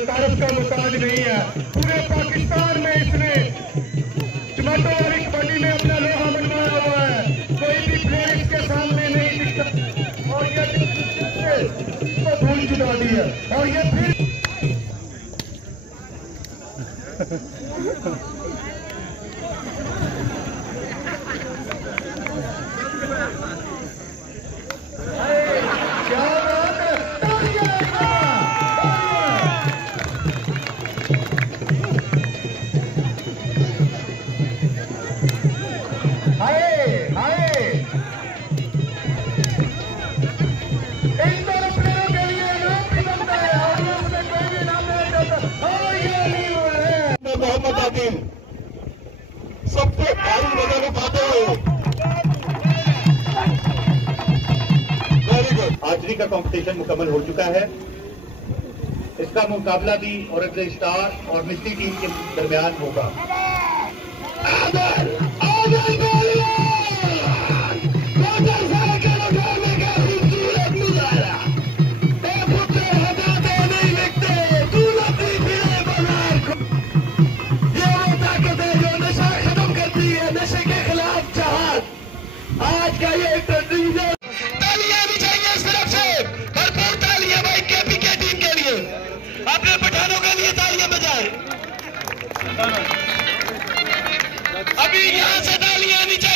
तारफ का मुताज नहीं है। पूरे पाकिस्तान में इसने टमाटो वाली कबड्डी में अपना लोहा मनवाया हुआ है। कोई भी प्लेयर इसके सामने नहीं दिखता और ये तो धूल जुटा दी है और ये फिर क्या बात है। मोहम्मद आदिल सबसे भारी वजन उठाते हुए वेरी गुड। आर्चरी का कंपटीशन मुकम्मल हो चुका है। इसका मुकाबला भी औरंगजेब स्टार और मिस्टी टीम के दरमियान होगा। आज का ये तालियां भी चाहिए इस तरफ से, भरपूर तालियां भाई केपीके टीम के लिए। अपने पठानों के लिए तालियां बजाएं। अभी यहां से तालियां नहीं चाहिए।